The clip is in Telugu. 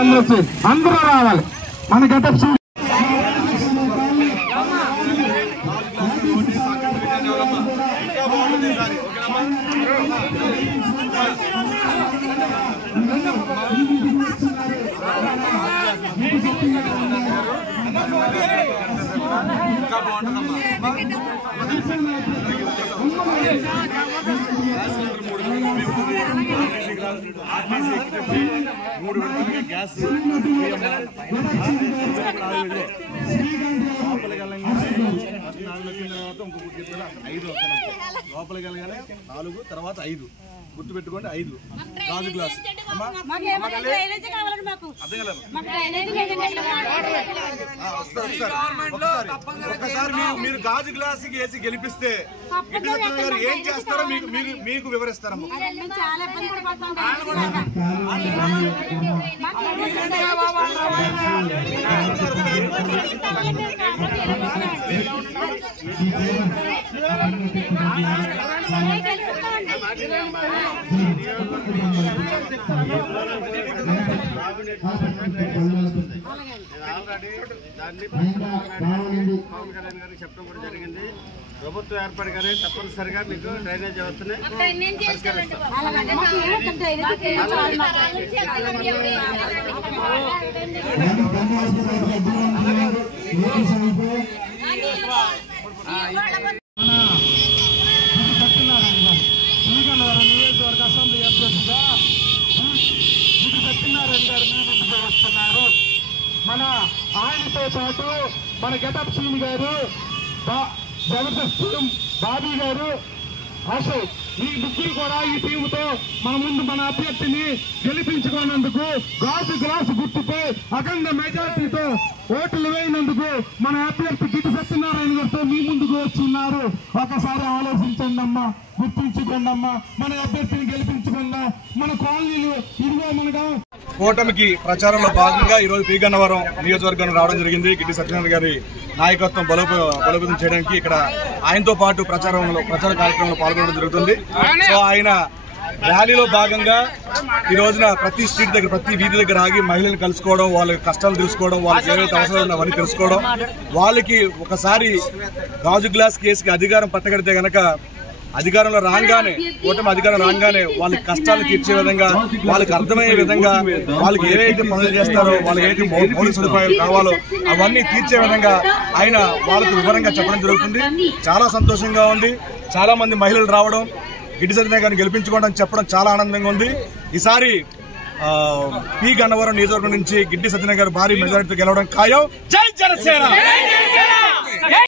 అందరూ రావాలి మన గెటప్ గ్యాస్ లోపలికి వెళ్ళగానే 4 తర్వాత 5 గుర్తు పెట్టుకోండి 5 గాజు గ్లాస్ ఒకసారి మీరు గాజు గ్లాస్ వేసి గెలిపిస్తే గారు ఏం చేస్తారో మీకు వివరిస్తారమ్మా. దాన్ని పవన్ కళ్యాణ్ గారికి చెప్పడం కూడా జరిగింది. ప్రభుత్వం ఏర్పడగానే తప్పనిసరిగా మీకు డ్రైనేజ్ వ్యవస్థని నియోజకవర్గ అసెంబ్లీ అభ్యర్థిగా సత్యనారాయణ గారు ముందుకు వస్తున్నారు. మన ఆయనతో పాటు మన గెటప్ సీన్ గారు, జబర్దస్త్ టీం బాబీ గారు, అశోక్, ఈ ముగ్గురు కూడా ఈ టీంతో మన ముందు మన అభ్యర్థిని గెలిపించుకున్నందుకు గాజు గ్లాసు గుర్తుపై అఖండ మెజార్టీతో ఓట్లు వేయినందుకు మన అభ్యర్థి గిట్టి సత్యనారాయణ గారితో మీ ముందుకు వస్తున్నారు. ఒకసారి ఆలోచించండి అమ్మా, గుర్తించుకోండి అమ్మా, మన అభ్యర్థిని గెలిపించుకుందా. మన కాలనీలు ఇదిగో మనగా కూటమికి ప్రచారంలో భాగంగా ఈరోజు పి గన్నవరం నియోజకవర్గం రావడం జరిగింది. గిట్టి సత్యనారాయణ గారి నాయకత్వం బలోపేతం చేయడానికి ఇక్కడ ఆయనతో పాటు ప్రచార కార్యక్రమంలో పాల్గొనడం జరుగుతుంది. సో ఆయన ర్యాలీలో భాగంగా ఈ రోజున ప్రతి స్ట్రీట్ దగ్గర, ప్రతి వీధి దగ్గర ఆగి మహిళలను కలుసుకోవడం, వాళ్ళ కష్టాలు తెలుసుకోవడం, వాళ్ళకి ఏవైతే అవసరాలు ఉన్నాయో అవన్నీ తెలుసుకోవడం, వాళ్ళకి ఒకసారి గాజు గ్లాస్ కేసుకి అధికారం పట్టగడితే గనక అధికారంలో రాగానే, కూటమి అధికారం రాగానే వాళ్ళకి కష్టాలు తీర్చే విధంగా, వాళ్ళకి అర్థమయ్యే విధంగా, వాళ్ళకి ఏవైతే పనులు చేస్తారో, వాళ్ళకి ఏవైతే మౌలిక సదుపాయాలు కావాలో అవన్నీ తీర్చే విధంగా ఆయన వాళ్ళకు వివరంగా చెప్పడం జరుగుతుంది. చాలా సంతోషంగా ఉంది. చాలా మంది మహిళలు రావడం, గిట్టి సత్యనారాయణ గారిని గెలిపించుకోవడం చెప్పడం చాలా ఆనందంగా ఉంది. ఈసారి పి గన్నవరం నియోజకవర్గం నుంచి గిట్టి సత్యనారాయణ గారు భారీ మెజారిటీతో గెలవడం ఖాయం. జై జనసేన.